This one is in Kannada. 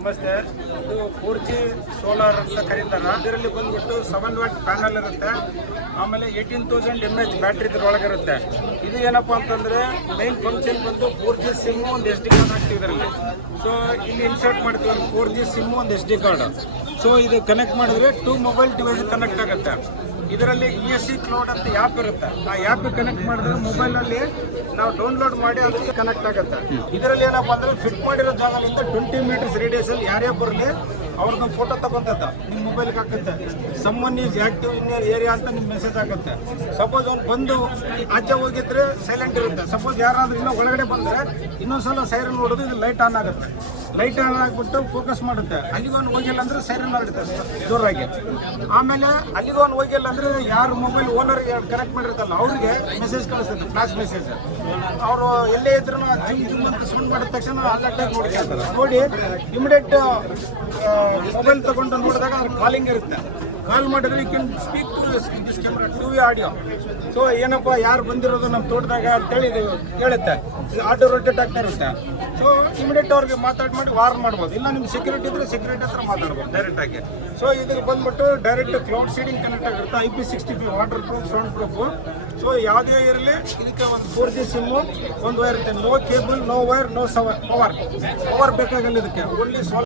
ನಮಸ್ತೆ. ಇದು 4G ಸೋಲಾರ್ ಅಂತ ಕರೀತಾರೆ. ಇದರಲ್ಲಿ ಬಂದ್ಬಿಟ್ಟು 7 ವಾಟ್ ಪ್ಯಾನಲ್ ಇರುತ್ತೆ. ಆಮೇಲೆ 18,000 mAh ಬ್ಯಾಟ್ರಿ ಇದ್ರೊಳಗೆ ಇರುತ್ತೆ. ಇದು ಏನಪ್ಪ ಅಂತಂದರೆ ಮೈನ್ ಫಂಕ್ಷನ್ ಬಂದು 4G ಸಿಮ್ ಒಂದು SD ಕಾರ್ಡ್ ಹಾಕ್ತೀವಿ ಇದರಲ್ಲಿ. ಸೊ ಇಲ್ಲಿ ಇನ್ಸರ್ಟ್ ಮಾಡ್ತೀವಿ 4G ಸಿಮ್ ಒಂದು SD ಕಾರ್ಡ್. ಸೊ ಇದು ಕನೆಕ್ಟ್ ಮಾಡಿದ್ರೆ 2 ಮೊಬೈಲ್ ಡಿವೈಸ್ ಕನೆಕ್ಟ್ ಆಗುತ್ತೆ. ಇದರಲ್ಲಿ ESC ಕ್ಲೌಡ್ ಅಂತ ಆ್ಯಪ್ ಇರುತ್ತೆ. ಆ ಆ್ಯಪ್ ಕನೆಕ್ಟ್ ಮಾಡಿದ್ರೆ ಮೊಬೈಲಲ್ಲಿ ನಾವು ಡೌನ್ಲೋಡ್ ಮಾಡಿ ಅದಕ್ಕೆ ಕನೆಕ್ಟ್ ಆಗುತ್ತೆ. ಇದರಲ್ಲಿ ಏನಪ್ಪ ಅಂದರೆ ಫಿಟ್ ಮಾಡಿರೋ ಜಾಗದಿಂದ 20 ಮೀಟರ್ಸ್ ರೇಡಿಯಸಲ್ಲಿ ಯಾರೇ ಬರಲಿ ಅವ್ರದ್ದು ಫೋಟೋ ತಗೊಂತದ ನಿಮ್ಮ ಮೊಬೈಲ್ಗೆ ಹಾಕುತ್ತೆ. Summon is active in area ಅಂತ ನಿಮ್ಮ ಮೆಸೇಜ್ ಆಗುತ್ತೆ. ಸಪೋಸ್ ಅವ್ನು ಬಂದು ಆಚೆ ಹೋಗಿದ್ರೆ ಸೈಲೆಂಟ್ ಇರುತ್ತೆ. ಸಪೋಸ್ ಯಾರಾದ್ರೂ ಇನ್ನೂ ಒಳಗಡೆ ಬಂದರೆ ಇನ್ನೊಂದ್ಸಲ ಸೈರನ್ ನೋಡೋದು ಇದು ಲೈಟ್ ಆನ್ ಆಗುತ್ತೆ. ಲೈಟ್ ಆನ್ ಆಗಿಬಿಟ್ಟು ಫೋಕಸ್ ಮಾಡುತ್ತೆ. ಅಲ್ಲಿಗೊಂದು ಹೋಗಿಲ್ಲ ಅಂದರೆ ಸೈರನ್ ಆಗುತ್ತೆ ಜೋರಾಗಿ. ಆಮೇಲೆ ಅಲ್ಲಿಗೊಂದು ಹೋಗಿಲ್ಲ ಅಂದರೆ ಯಾರು ಮೊಬೈಲ್ ಓನರ್ ಕನೆಕ್ಟ್ ಮಾಡಿರ್ತಾರಲ್ಲ ಅವ್ರಿಗೆ ಮೆಸೇಜ್ ಕಳಿಸುತ್ತೆ, ಫ್ಲಾಶ್ ಮೆಸೇಜ್. ಅವರು ಎಲ್ಲೇ ಇದ್ರೂ ಜಿಮ್ ಜಿಮ್ ಅಂತ ಸೌಂಡ್ ಮಾಡಿದ ತಕ್ಷಣ ಅಲರ್ಟಾಗಿ ನೋಡ್ಕೊಳ್ತಾರೆ. ನೋಡಿ ಇಮಿಡಿಯೇಟ್ ಮೊಬೈಲ್ ತಗೊಂಡು ನೋಡಿದಾಗ ಅದ್ರ ಕಾಲಿಂಗ್ ಇರುತ್ತೆ. ಕಾಲ್ ಮಾಡಿದ್ರೆ you can speak to this camera 2 way audio. So ಏನಪ್ಪ ಯಾರು ಬಂದಿರೋದು ನಮ್ಮ ತೋಟದಾಗ ಅಂತೇಳಿ ಇದು ಕೇಳುತ್ತೆ. ಆಟೋ ರೊಟೇಟ್ ಆಗ್ತಾ ಇರುತ್ತೆ. ಸೊ ಇಮಿಡಿಯೇಟ್ ಅವ್ರಿಗೆ ಮಾಡಿ ವಾರ್ನ್ ಮಾಡ್ಬೋದು. ಇಲ್ಲ ನಿಮ್ಮ ಸೆಕ್ಯೂರಿಟಿ ಇದ್ರೆ ಸೆಕ್ಯೂರಿಟಿ ಹತ್ರ ಮಾತಾಡ್ಬೋದು ಡೈರೆಕ್ಟಾಗಿ. ಸೊ ಇದಕ್ಕೆ ಬಂದ್ಬಿಟ್ಟು ಡೈರೆಕ್ಟ್ ಕ್ಲೌಡ್ ಸೀಡಿಂಗ್ ಕನೆಕ್ಟ್ ಆಗಿರುತ್ತೆ. IP65 waterproof, soundproof. So ಯಾವುದೇ ಇರಲಿ ಇದಕ್ಕೆ ಒಂದು 4G ಸಿಮ್ಮು ಒಂದು ವೈರ್ ಇರುತ್ತೆ. No cable, no wire, no power ಬೇಕಾಗಲ್ಲ ಇದಕ್ಕೆ. ಓನ್ಲಿ